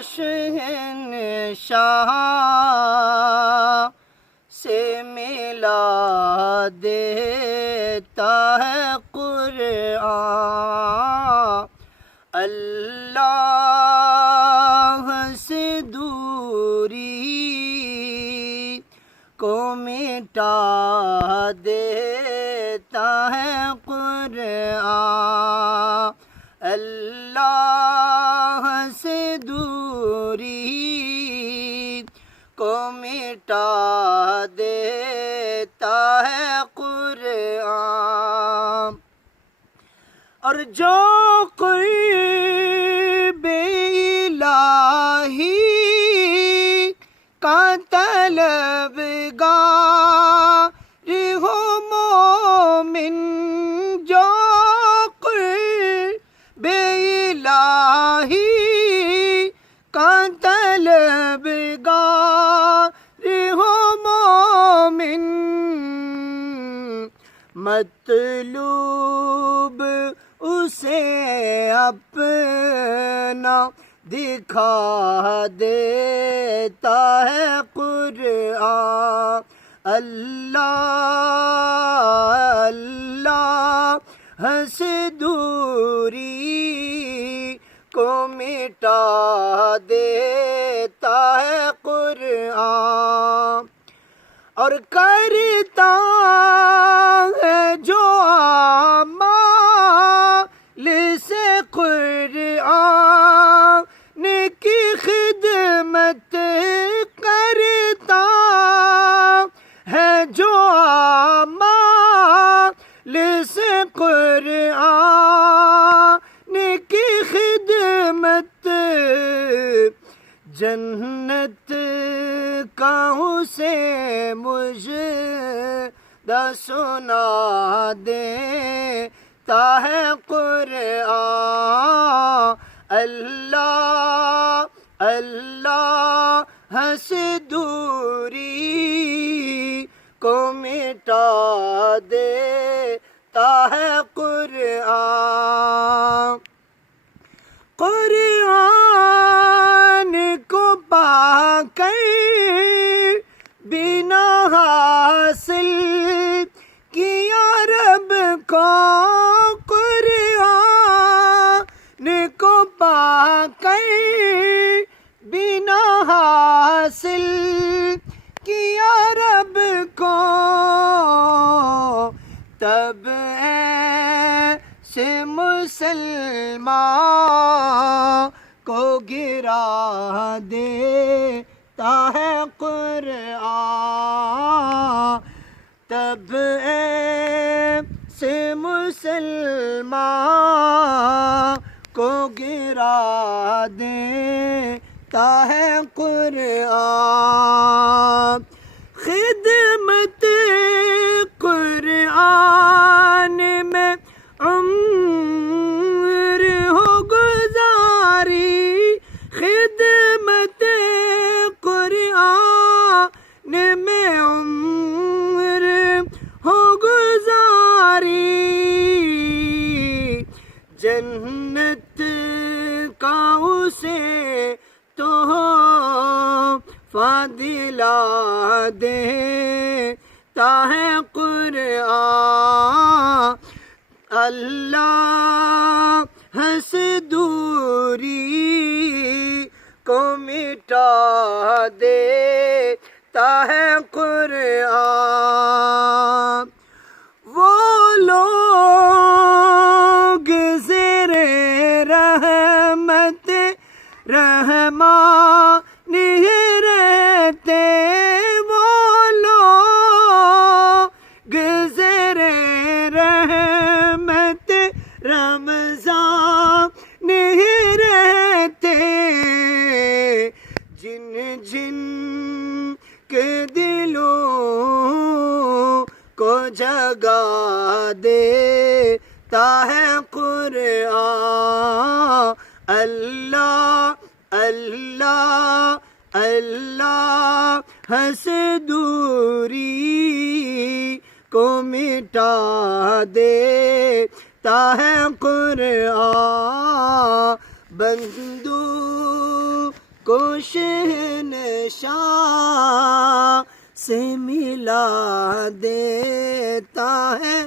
شہنشاہ سے ملا دیتا ہے قرآن، اللہ سے دوری کو مٹا دیتا ہے قرآن، اللہ سے دوری کو مٹا دیتا ہے قرآن۔ اور جو قرب الہی کا طلبگار ہو مومن، جو قرب الہی کا طلبگار ہو مومن، مطلوب اسے اپنا دکھا دیتا ہے قرآن، اللہ سے دوری کو مٹا دیتا ہے قرآن۔ اور کرتا ہے جو اعمال سے قرآن کی خدمت، کرتا ہے جو اعمال سے قرآن کی خدمت، جنت کا اسے مژدہ سنا دیتا ہے قرآن، اللہ سے دوری کو مٹا دیتا ہے قرآن۔ قرآن کو پا کر بنا حاصل کیا رب کو، قرآن کو پا کر بنا حاصل کیا رب کو، تب ایسے مسلمان کو گرا دیتا ہے قرآن، تب ایسے مسلمان کو گرا دیتا ہے قرآن۔ خدمت قرآن میں عمر ہو گزاری، خدمت قرآن میں عمر ہو گزاری، جنت کا اسے تحفہ دلا دیتا ہے قرآن، اللہ سے دوری کو مٹا دیتا ہے قرآن۔ وہ لوگ زیر رحمت رحمان رہتے، وہ لوگ زیر رحمت رمضان رہتے، جن جن کے دلوں کو جگا دیتا ہے قرآن، اللہ سے دوری کو مٹا دیتا ہے قرآن، بندو کو شہنشاہ سے ملا دیتا ہے